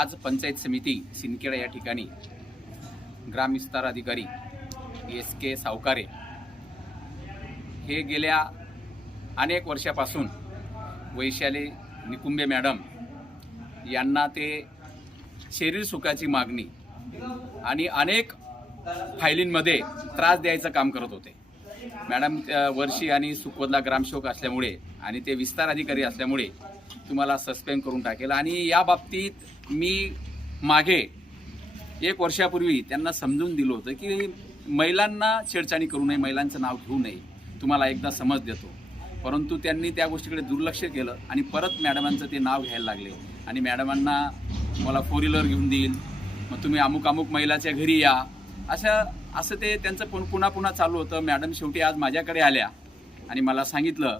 आज पंचायत समिती सिंदखेडा या ठिकाणी ग्रामविस्तार अधिकारी एस के सावकारे हे गेल्या अनेक वर्षापासून वैशाली निकुंबे मॅडम यांना ते शरीर सुखाची मागणी आणि अनेक फायलींमध्ये त्रास द्यायचं काम करत होते. मॅडम वर्षी आणि सुखवदला ग्रामसेवक असल्यामुळे आणि ते विस्तार अधिकारी असल्यामुळे तुम्हाला सस्पेंड करून टाकेल. आणि या बाबतीत मी मागे एक वर्षापूर्वी त्यांना समजून दिलं होतं की महिलांना छेडछाणी करू नये महिलांचं नाव घेऊ नये तुम्हाला एकदा समज देतो. परंतु त्यांनी त्या गोष्टीकडे दुर्लक्ष केलं आणि परत मॅडमांचं ते नाव घ्यायला लागले. आणि मॅडमांना मला फोर व्हीलर घेऊन देईल. मग तुम्ही अमुक अमुक महिलाच्या घरी या. अशा असं ते त्यांचं पुन्हा पुन्हा चालू होतं. मॅडम शेवटी आज माझ्याकडे आल्या आणि मला सांगितलं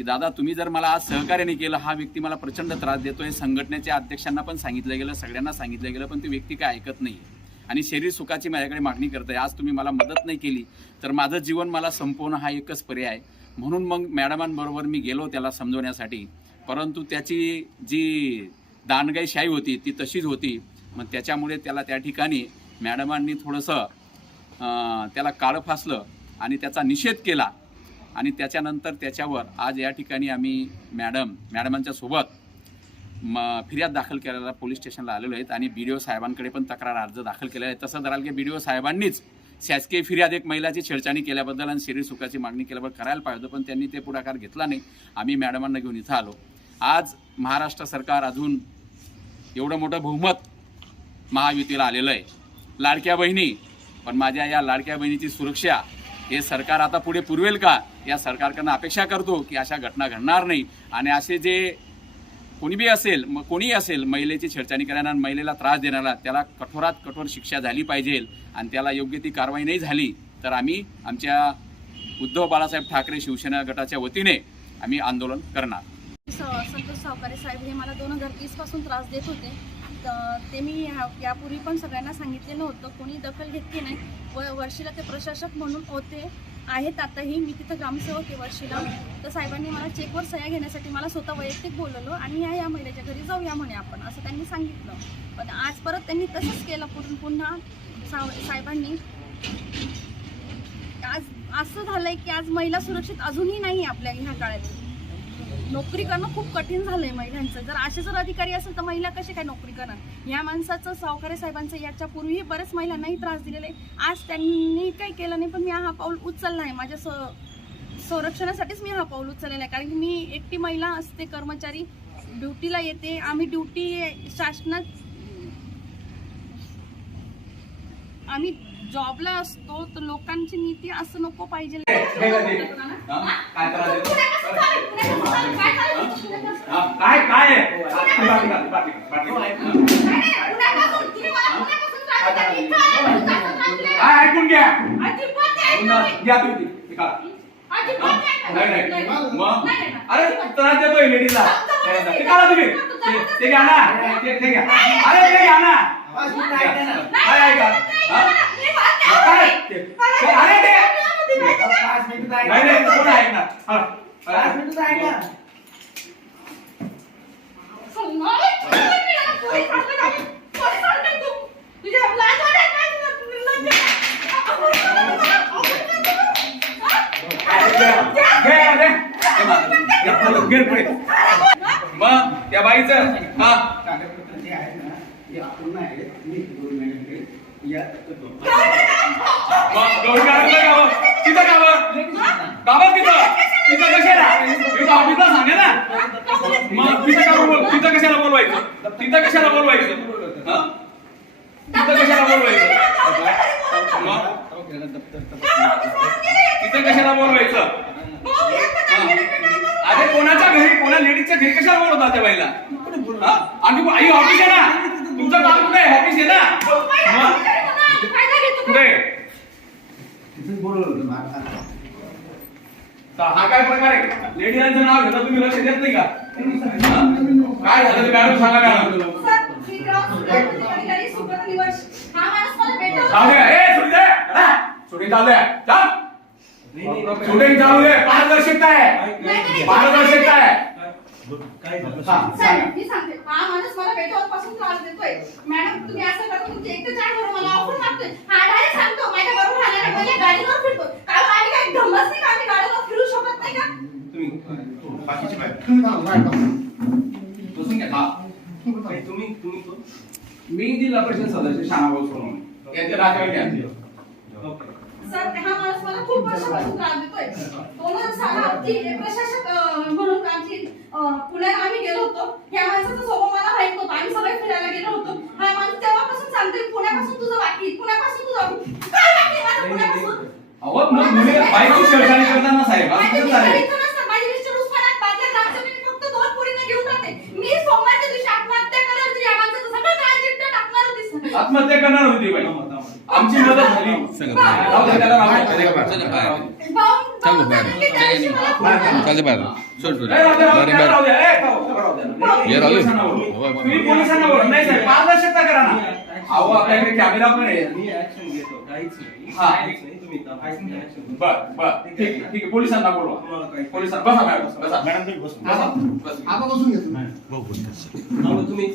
की दादा तुम्ही जर मला आज सहकार्याने केलं हा व्यक्ती मला प्रचंड त्रास देतोय. संघटनेच्या अध्यक्षांना पण सांगितलं गेलं सगळ्यांना सांगितलं गेलं पण ती व्यक्ती काय ऐकत नाही. आणि शरीर सुखाची माझ्याकडे मागणी करते आज तुम्ही मला मदत नाही केली तर माझं जीवन मला संपवणं हा एकच पर्याय. म्हणून मग मॅडमांबरोबर मी गेलो त्याला समजवण्यासाठी. परंतु त्याची जी दानगाईशाही होती ती तशीच होती. मग त्याच्यामुळे त्याला त्या ठिकाणी मॅडमांनी थोडंसं त्याला काळं फासलं आणि त्याचा निषेध केला. आणि त्याच्यानंतर त्याच्यावर आज या ठिकाणी आम्ही मॅडम मॅडमांच्या सोबत म फिर्याद दाखल केलेला पोलीस स्टेशनला आलेलो आहेत आणि बी डी ओ साहेबांकडे पण तक्रार अर्ज दाखल केला आहे. तसं धराल की बी डी ओ साहेबांनीच शासकीय फिर्याद एक महिलाची छेडछाणी केल्याबद्दल आणि शरीर सुखाची मागणी केल्याबद्दल करायला पाहिजे पण त्यांनी ते पुढाकार घेतला नाही. आम्ही मॅडमांना घेऊन इथं आलो. आज महाराष्ट्र सरकार अजून एवढं मोठं बहुमत महायुतीला आलेलं आहे. लाडक्या बहिणी पण माझ्या या लाडक्या बहिणीची सुरक्षा हे सरकार आता पुढे पुरवेल का? या सरकारकडनं अपेक्षा करतो की अशा घटना घडणार नाही. आणि असे जे कोणी बी असेल मग कोणीही असेल महिलेची छेडछाणी करणारा आणि महिलेला त्रास देणारा त्याला कठोरात कठोर शिक्षा झाली पाहिजे आणि त्याला योग्य ती कारवाई नाही झाली तर आम्ही आमच्या उद्धव बाळासाहेब ठाकरे शिवसेना गटाच्या वतीने आम्ही आंदोलन करणार. संतोष सावकारे साहेब हे मला दोन हजार तीसपासून त्रास देत होते. तर ते मी ह्या यापूर्वी पण सगळ्यांना सांगितलेलं होतं. कोणी दखल घेतली नाही. व वर्षीला ते प्रशासक म्हणून होते आहेत आताही. मी तिथं ग्रामसेवक आहे वर्षीला. तर साहेबांनी मला चेकवर सह्या घेण्यासाठी मला स्वतः वैयक्तिक बोलवलं आणि या या महिलेच्या घरी जाऊया म्हणे आपण असं त्यांनी सांगितलं. पण आज परत त्यांनी तसंच केलं पुढून पुन्हा साव साहेबांनी. आज असं झालंय की आज महिला सुरक्षित अजूनही नाही आहे आपल्या ह्या काळात. नोकरी करणं खूप कठीण झालंय महिलांचं. जर असे जर अधिकारी असेल तर महिला कशी काय नोकरी करणार? या माणसाचं सावकारे साहेबांचं याच्या पूर्वीही बरेच महिलांनाही त्रास दिलेला आहे. आज त्यांनी काही केलं नाही पण मी हा पाऊल उचलला आहे. माझ्या स संरक्षणासाठीच मी हा पाऊल उचललेला आहे. कारण की मी एकटी महिला असते कर्मचारी ड्युटीला येते. आम्ही ड्युटी शासनात आम्ही जॉबला असतो तर लोकांची नीती असं नको पाहिजे. ऐकून घ्या घ्या तुम्ही अरे त्रास देतोय लेडीजला ते काढा तुम्ही ते- ते घ्या ना. ते ते घ्या अरे ते घ्या ना काय ऐका हा? काय ते- ते- अरे ते नाही नाही कोण ऐकणार हा. हा. घे, घे. हे मागे. घे, पुढे, घे पुढे. मग त्या बाईचं हा. मग गौरी मॅडमचं गावं. तिथं गावं. गावात तिथं. तिथं कशाला? तिथं ऑफिसला सांगा ना. मग तिथं का बोल? तिथं कशाला बोलवायचं? तिथं कशाला बोलवायचं? हं? तिथं कशाला बोलवायचं? तिथं कशाला बोलवायचं? अरे कोणाच्या घरी कोणा लेडीजच्या घरी कशाला बोलवतात त्या बाईला? हा? आणि आई ऑफिस आहे ना. तुमचं काम कुठे आहे? ऑफिस आहे ना. मग कुठे? तर हा काय प्रकार आहे? लेडीजांचं नाव घेता तुम्ही लक्ष देत नाही का? हा? काय झालं ते मॅडम? सांगा मॅडम. जाऊ दे. ए हा? शूटिंग चालू चालू आहे पारदर्शकता आहे पारदर्शकता आहे हा, सांगा. मी सांगते हा माणूस मला भेटवत पासून त्रास देतो देतोय मॅडम तुम्ही असं करता तुमचे एक चार बरोबर मला ऑफ़र मागतोय हा डायरेक्ट सांगतो माझ्या बरोबर आला पहिले गाडीवर फिरतो कारण आम्ही काय धमच नाही का आम्ही गाडीवर फिरू शकत नाही का। तुम्ही बाकीची बाहेर तुम्ही थांबा, बाहेर थांबा. बसून घ्या हा तुम्ही तुम्ही तुम्ही कोण? मी जिल्हा परिषद सदस्य शानाभाऊ सोनवणे यांचे नातेवाईक आहे आमचे. सर हा माणूस मला खूप वर्षापासून त्रास देतोय. तो मला सांगा की प्रशासक अं, म्हणून आमची अं, पुण्याला आम्ही गेलो होतो. माणसाचा स्वभाव मला माहीत होता आम्ही सगळे फिरायला गेलो होतो. हा माणूस तेव्हापासून सांगतोय पुण्यापासून तुझं पुण्यापासून तुझं बाकी. काय बाकी माझं पुण्यापासून? अहो मग मुली बाईकची छेडछाडी करताना साहेब असं कसं. आत्महत्या करणार होती बाई. आमची मदत झाली. चालू बाहेर. चालते बाहेर सोड सोड. राहू. तुम्ही पोलिसांना. नाही साहेब पारदर्शकता करा ना. अहो आपल्याकडे कॅमेरा पण आहे. मी ऍक्शन घेतो. काहीच नाही. काहीच नाही. तुम्ही थांबा. ऍक्शन बर बर. ठीक आहे. ठीक आहे. पोलिसांना बोलवा. पोलिसांना बसा मॅडम बसा. मॅडम तुम्ही बसून बसा. बसा. थांबा तुम्ही